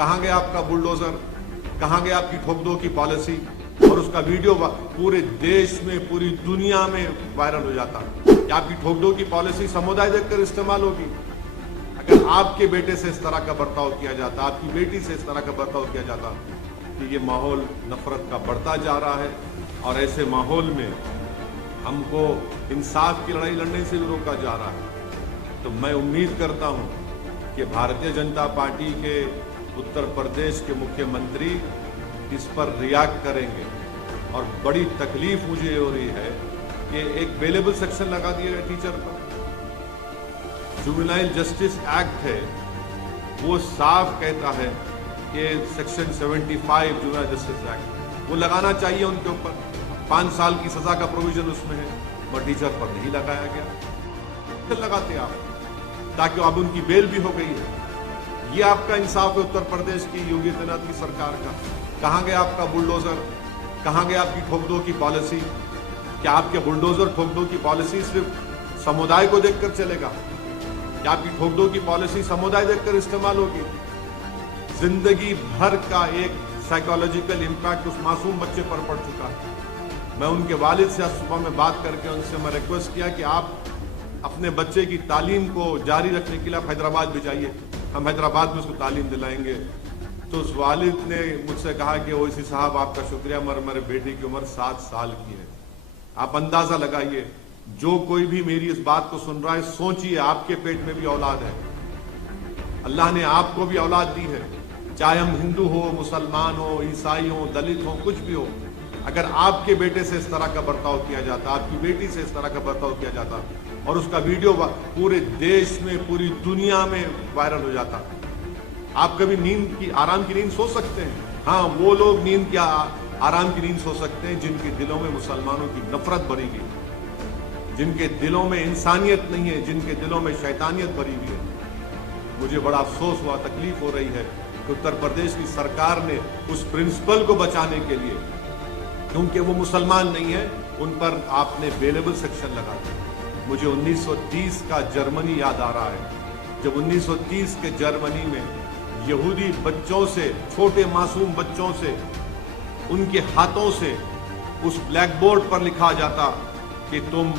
کہاں گیا آپ کا بلڈوزر, کہاں گیا آپ کی ٹھوک دو کی پالیسی, اور اس کا ویڈیو پورے دیش میں پوری دنیا میں وائرل ہو جاتا. کہ آپ کی ٹھوک دو کی پالیسی سمودائے دیکھ کر استعمال ہوگی. اگر آپ کے بیٹے سے اس طرح کا برتاؤ کیا جاتا, آپ کی بیٹی سے اس طرح کا برتاؤ کیا جاتا, کہ یہ ماحول نفرت کا بڑھتا جا رہا ہے. اور ایسے ماحول میں ہم کو انصاف کی لڑائی لڑنے سے بھی روکا جا رہا ہے. تو میں امید کرتا ہوں کہ بھارتیہ جنتا پارٹی کے اتر پردیش کے مکھیہ منتری اس پر ریاکٹ کریں گے. اور بڑی تکلیف مجھے ہو رہی ہے کہ ایک بیلیبل سیکشن لگا دیا گیا ٹیچر پر. جوینائل جسٹس ایکٹ ہے, وہ صاف کہتا ہے کہ سیکشن 75 جوینائل جسٹس ایکٹ وہ لگانا چاہیے ان کے اوپر, 5 سال کی سزا کا پروویژن اس میں ہے, مگر ٹیچر پر نہیں لگایا گیا. لگاتے آپ تاکہ اب ان کی بیل بھی ہو گئی ہے. یہ آپ کا انصاف ہے اتر پردیش کی یوگی آدتیہ ناتھ کی سرکار کا. کہاں گیا آپ کا بلڈوزر, کہاں گیا آپ کی ٹھوک دو کی پالیسی. کیا آپ کے بلڈوزر ٹھوک دو کی پالیسی صرف سمودائے کو دیکھ کر چلے گا؟ کیا آپ کی ٹھوک دو کی پالیسی سمودائے دیکھ کر استعمال ہوگی؟ زندگی بھر کا ایک سائیکالوجیکل امپیکٹ اس معصوم بچے پر پڑ چکا ہے. میں ان کے والد سے آج صبح میں بات کر کے ان سے میں ریکویسٹ کیا کہ آپ اپنے بچے کی تعلیم کو جاری رکھنے کے لیے آپ حیدرآباد بھی جائیے, ہم حیدرآباد میں اس کو تعلیم دلائیں گے. تو اس والد نے مجھ سے کہا کہ اویسی صاحب آپ کا شکریہ, مگر میرے بیٹی کی عمر 7 سال کی ہے. آپ اندازہ لگائیے, جو کوئی بھی میری اس بات کو سن رہا ہے, سوچئے آپ کے پیٹ میں بھی اولاد ہے. اللہ نے آپ کو بھی اولاد دی ہے, چاہے ہم ہندو ہو, مسلمان ہو, عیسائی ہو, دلت ہو, کچھ بھی ہو. اگر آپ کے بیٹے سے اس طرح کا برتاؤ کیا جاتا, آپ کی بیٹی سے اس طرح کا برتاؤ کیا جاتا, اور اس کا ویڈیو پورے دیش میں پوری دنیا میں وائرل ہو جاتا, آپ کبھی نیند کی آرام کی نیند سو سکتے ہیں؟ ہاں, وہ لوگ نیند کی آرام کی نیند سو سکتے ہیں جن کے دلوں میں مسلمانوں کی نفرت بھری گئی, جن کے دلوں میں انسانیت نہیں ہے, جن کے دلوں میں شیطانیت بھری ہوئی ہے. مجھے بڑا افسوس ہوا, تکلیف ہو رہی ہے کہ اتر پردیش کی سرکار نے اس پرنسپل کو بچانے کے لیے, کیونکہ وہ مسلمان نہیں ہے, ان پر آپ نے بیلیبل سیکشن لگا دیا. مجھے 1930 کا جرمنی یاد آ رہا ہے, جب 1930 کے جرمنی میں یہودی بچوں سے, چھوٹے معصوم بچوں سے, ان کے ہاتھوں سے اس بلیک بورڈ پر لکھا جاتا کہ تم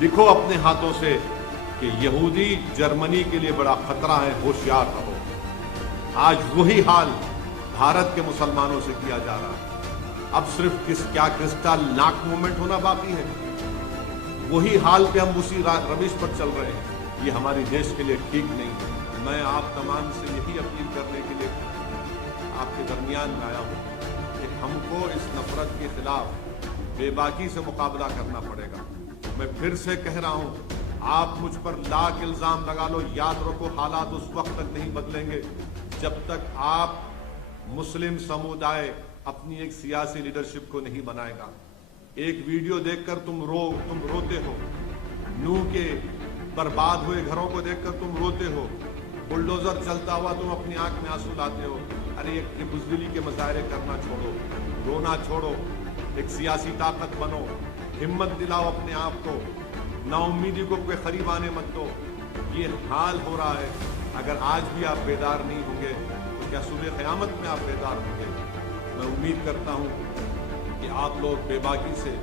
لکھو اپنے ہاتھوں سے کہ یہودی جرمنی کے لیے بڑا خطرہ ہے, ہوشیار رہو. آج وہی حال بھارت کے مسلمانوں سے کیا جا رہا ہے. اب صرف کیا کرسٹل لاک موومنٹ ہونا باقی ہے؟ وہی حال پہ ہم اسی روش پر چل رہے ہیں. یہ ہماری دیش کے لیے ٹھیک نہیں ہے. میں آپ تمام سے یہی اپیل کرنے کے لیے آپ کے درمیان میں آیا ہوں کہ ہم کو اس نفرت کے خلاف بے باکی سے مقابلہ کرنا پڑے گا. میں پھر سے کہہ رہا ہوں, آپ مجھ پر لاکھ الزام لگا لو, یاد رکھو حالات اس وقت تک نہیں بدلیں گے جب تک آپ مسلم سمودائے اپنی ایک سیاسی لیڈرشپ کو نہیں بنائے گا. ایک ویڈیو دیکھ کر تم روتے ہو, نوح کے برباد ہوئے گھروں کو دیکھ کر تم روتے ہو, بلڈوزر چلتا ہوا تم اپنی آنکھ میں آنسو لاتے ہو. ارے ایک بزدلی کے مظاہرے کرنا چھوڑو, رونا چھوڑو, ایک سیاسی طاقت بنو, ہمت دلاؤ اپنے آپ کو, نا امیدی کو کوئی قریب آنے مت دو. یہ حال ہو رہا ہے. اگر آج بھی آپ بیدار نہیں ہوں گے تو کیا صبح قیامت میں آپ بیدار ہوں گے؟ میں امید کرتا ہوں کہ آپ لوگ بے باکی سے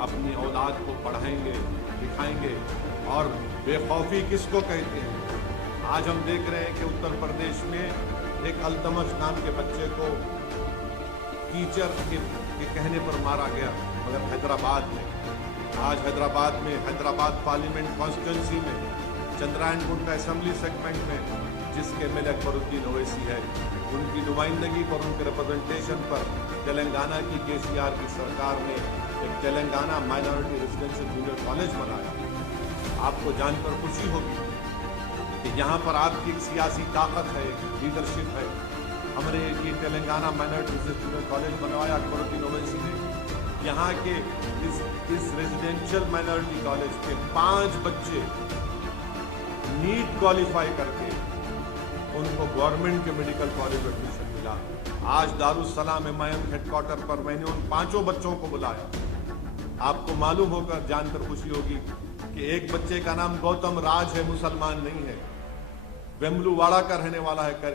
اپنی اولاد کو پڑھائیں گے, لکھائیں گے. اور بے خوفی کس کو کہتے ہیں؟ آج ہم دیکھ رہے ہیں کہ اتر پردیش میں ایک التمش نام کے بچے کو ٹیچر کے کہنے پر مارا گیا, مگر حیدرآباد میں. آج حیدرآباد پارلیمنٹ کانسٹیٹوئنسی میں چندرائن گنڈا اسمبلی سیگمنٹ میں جس کے ایم ایل اے اکبر الدین اویسی ہے, ان کی نمائندگی پر, ان کے ریپرزنٹیشن پر تلنگانہ کی KCR کی سرکار نے ایک Telangana minority residential junior college بنایا. آپ کو جان کر خوشی ہوگی کہ یہاں پر آپ کی ایک سیاسی طاقت ہے, ایک لیڈرشپ ہے. ہم نے یہ Telangana minority residential junior college بنوایا اکبر الدین اویسی نے. یہاں کے اس ریزیڈینشل مائنورٹی کالج کے 5 بچے نیٹ کوالیفائی کر کے ان کو گورنمنٹ کے میڈیکل کالج میں ایڈمیشن ملا. آج دارالسلام MIM ہیڈ کوارٹر پر میں نے ان 5 بچوں کو بلایا. آپ کو معلوم ہو کر, جان کر خوشی ہوگی کہ ایک بچے کا نام گوتم راج ہے, مسلمان نہیں ہے, ویملو واڑہ کا رہنے والا ہے,